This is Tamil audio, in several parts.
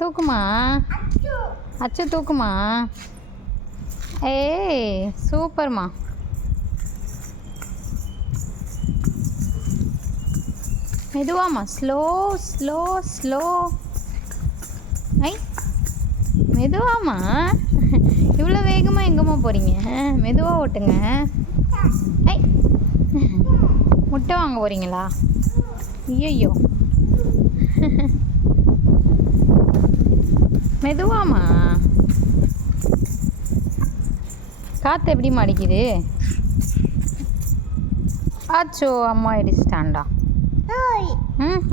தூக்குமா? அச்சு தூக்குமா? ஏய் சூப்பர்மா. மெதுவாம்மா. Slow slow slow. ஐ மெதுவாம்மா. இவ்வளோ வேகமாக எங்கேம்மா போகிறீங்க? மெதுவாக ஓட்டுங்க. ஐ முட்டை வாங்க போகிறீங்களா? ஐயோ மெதுவாம்மா. காற்று எப்படிம்மா அடிக்குது? ஆச்சோ அம்மா இடிச்சிட்டான்டா.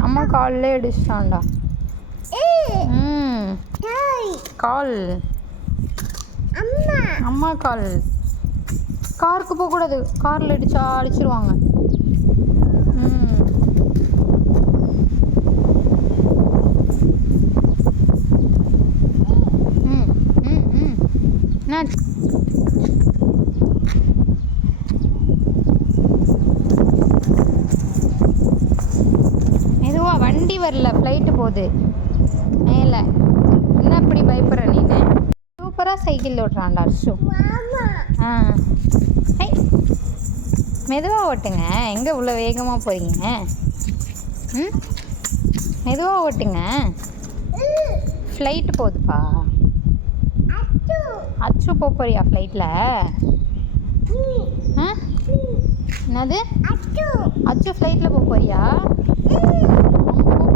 அம்மா காலில் இடிச்சிட்டான்டா. கால் அம்மா கால். காருக்கு போகக்கூடாது. காரில் அடிச்சிருவாங்க. மெதுவா. வண்டி வரல, ஃப்ளைட்டு போகுது மேலே. என்ன அப்படி பயப்படுற நீனு? சூப்பராக சைக்கிள் ஓட்டுறான்டா அர்ஷு. ஐ மெதுவாக ஓட்டுங்க. எங்கே இவ்வளோ வேகமாக போகிறீங்க? மெதுவாக ஓட்டுங்க. ஃப்ளைட்டு போகுதுப்பா. அச்சு போறியா ஃப்ளைட்டில்? என்னது? அச்சு ஃப்ளைட்டில் போறியா?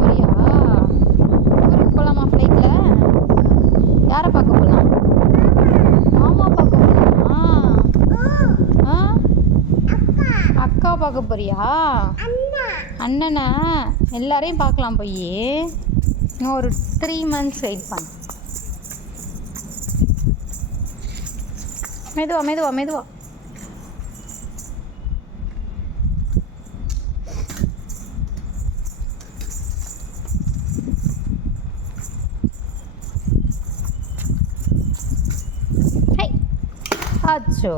போறியா? ஊருக்கு போகலாமா ஃப்ளைட்டில்? யாரை பார்க்க போகலாம்? மாமா பார்க்க போகலாமா? அக்காவை பார்க்க போறியா? அண்ணனை எல்லாரையும் பார்க்கலாம் போய். இன்னும் ஒரு 3 months வெயிட் பண்ண. மெதுவா மெதுவா மெதுவா. அச்சோ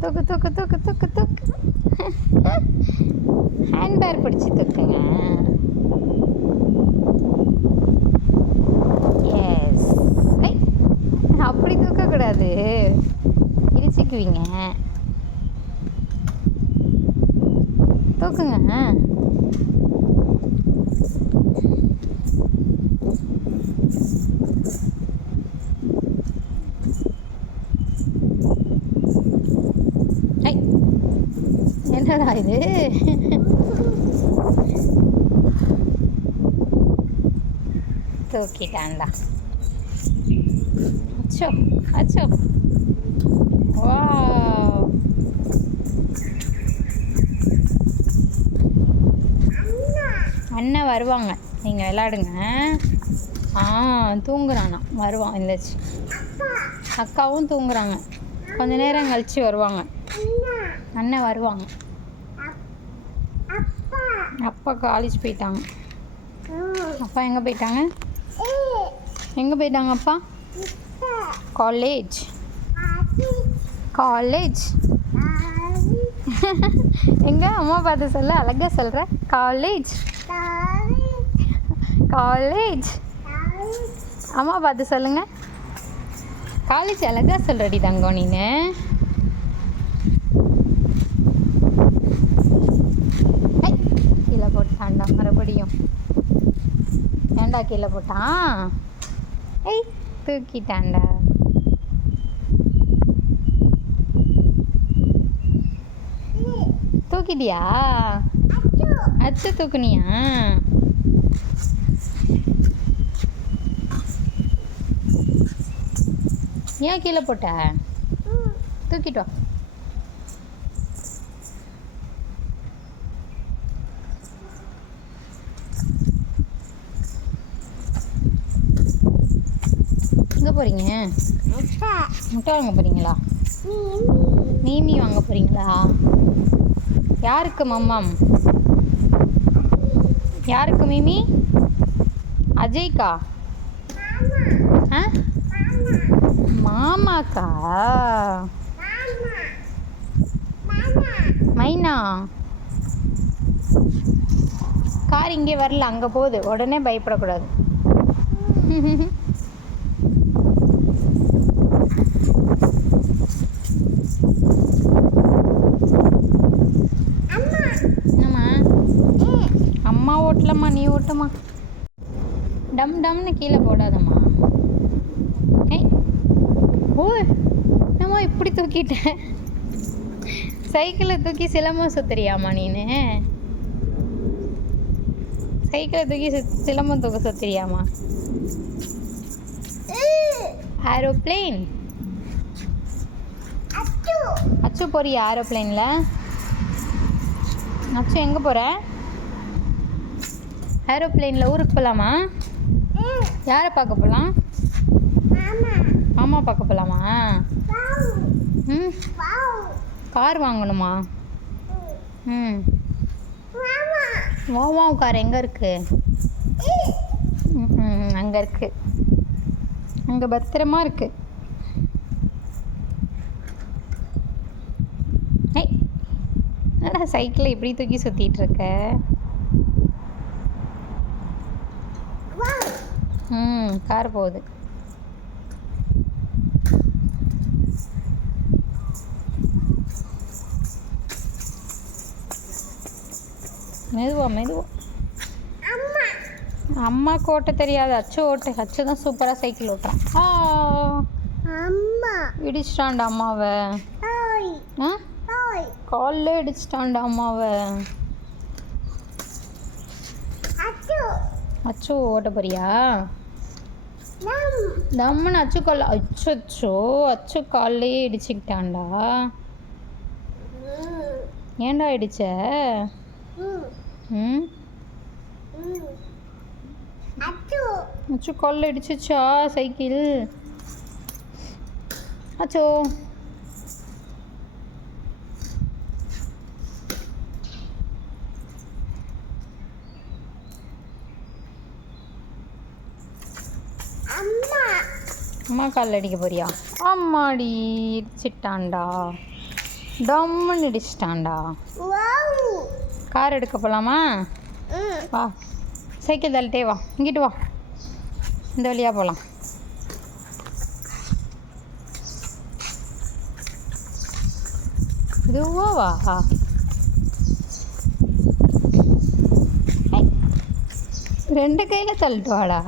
தூக்கு தூக்கு தூக்கு தூக்கு தூக்கு. ஹேண்ட் பேர் பிடிச்சி தூக்குங்க. எஸ். அப்படி தூக்கக்கூடாது, இடிச்சுக்குவீங்க. தூக்குங்க. என்னடா இது? தூக்கிட்டான்டா. அச்சோ அச்சோ. வாவ். அண்ணன் வருவாங்க, நீங்கள் விளாடுங்க. தூங்குறானா? வருவான். இருந்துச்சு. அக்காவும் தூங்குறாங்க. கொஞ்ச நேரம் கழிச்சு வருவாங்க. அண்ணன் வருவாங்க. அப்பா காலேஜ் போயிட்டாங்க. அப்பா எங்கே போயிட்டாங்க? எங்கே போயிட்டாங்க அப்பா? காலேஜ். காலேஜ். எங்க அம்மா பார்த்து சொல்ல, அழகா சொல்கிற. College college. அம்மா பார்த்து சொல்லுங்க. காலேஜ் அழகா சொல்கிறடி தங்கம் நீனு. கீழே போட்டான்டா மறுபடியும். ஏன்டா கீழே போட்டான்? ஏய் தூக்கிட்டான்டா. தூக்கிட்டியா? அச்சு தூக்குனியா? ஏன் கீழே போட்ட? தூக்கிட்டு வா. எங்கே போகிறீங்க? முட்டை வாங்க போகிறீங்களா? மீமி வாங்க போகிறீங்களா? யாருக்கு மம்மம்? யாருக்கு மீமி? அஜய்க்கா? மாமாக்கா? மைனா கார் இங்கே வரல, அங்கே போகுது. உடனே பயப்படக்கூடாது. என்னம்மா? அம்மா ஓட்டலம்மா, நீ ஓட்டுமா. டம் டம்னு கீழே போடாதம்மா. ஏய் ஓ, என்னம்மா இப்படி தூக்கிட்டேன். சைக்கிளை தூக்கி சிலம்பம் சுத்துறியாம்மா நீனு? சைக்கிளை தூக்கி சிலம்பம் தூக்க சுத்துறியாம்மா? ஏரோப்ளேன். அச்சு போறியா ஏரோப்ளேனில்? அச்சு எங்கே போகிற? ஏரோப்ளேனில் ஊருக்கு போகலாமா? யாரை பார்க்க போகலாம்? மாமா பார்க்க போகலாமா? ம், கார் வாங்கணுமா? ம், வாவா கார் எங்கே இருக்கு? அங்கே இருக்கு, அங்கே பத்திரமா இருக்கு. ஏய், என்னடா சைக்கிளை இப்படி தூக்கி சுற்றிட்டு இருக்க? கார் போகுது. மெதுவா மெதுவா. அம்மாவுக்கு ஓட்ட தெரியாது, அச்சு ஓட்டு. அச்சு தான் சூப்பராக சைக்கிள் ஓட்டுறான். இடிச்சிட்டான்டா அம்மாவை. காலில் இடிச்சிட்டான்டா அம்மாவை. அச்சு ஓட்ட போறியா? தம்முன்னு அச்சு கால். அச்சோ, அச்சு கால்லையே இடிச்சுக்கிட்டான்டா. ஏன்டா இடிச்ச? அச்சு காலில் இடிச்சிச்சா சைக்கிள்? அச்சோ, அம்மா காலில் அடிக்க போறியா? அம்மாடி இடிச்சிட்டான்டா, டம்முன்னு இடிச்சிட்டான்டா. கார் எடுக்க போகலாமா? வா, சைக்கிள் தள்ளிட்டே வா, இங்கிட்டு வா, இந்த வழியாக போகலாம். இதுவா வா. ரெண்டு கையில் தள்ளிட்டு வாடா.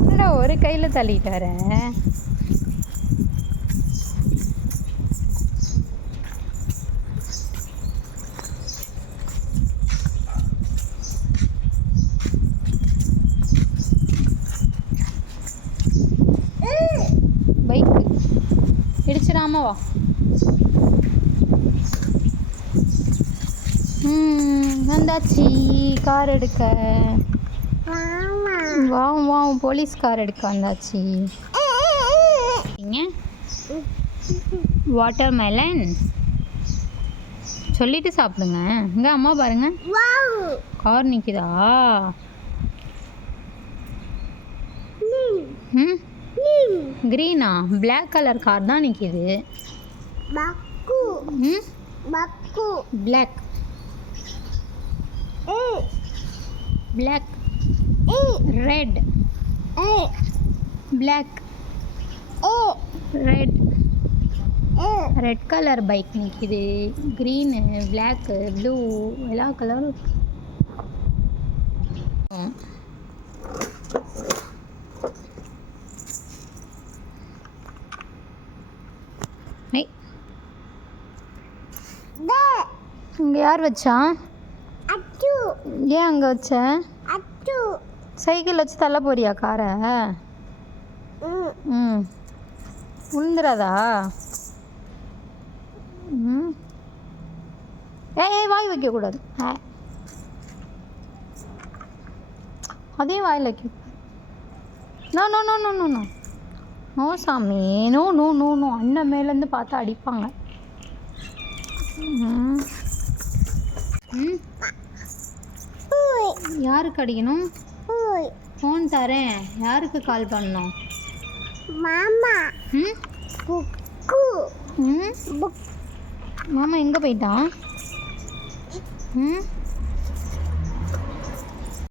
என்னடா ஒரு கையில் தள்ளிட்டு வர? பைக்கு இடிச்சிடாம வா. வந்தாச்சு கார் எடுக்க. வா வா, போலீஸ் கார் எடுக்க வந்தாச்சு. வாட்டர் மெலன் சொல்லிட்டு சாப்பிடுங்க. இங்கே அம்மா பாருங்க, கார் நிற்குதா? கிரீனா? பிளாக் கலர் கார் தான் நிற்கிது. Black black red black red red colour bike நிற்கிது. க்ரீனு, பிளாக்கு, ப்ளூ எல்லா கலரும். இங்கே யார் வச்சா? ஏன் அங்கே வச்ச? சைக்கிள் வச்சு தள்ள போறியா காரை? விழுந்துடாதா? ஏய் வாய் வைக்கக்கூடாது. அதையும் வாயில் வைக்க. No no no no no no no சாமி, நோ நோ நோ நோ. அண்ணன் மேலேருந்து பார்த்தா அடிப்பாங்க. யாருக்கு அடிக்கணும்? ஃபோன் தரேன். யாருக்கு கால் பண்ணணும்? மாமா. மாமா எங்கே போயிட்டான்?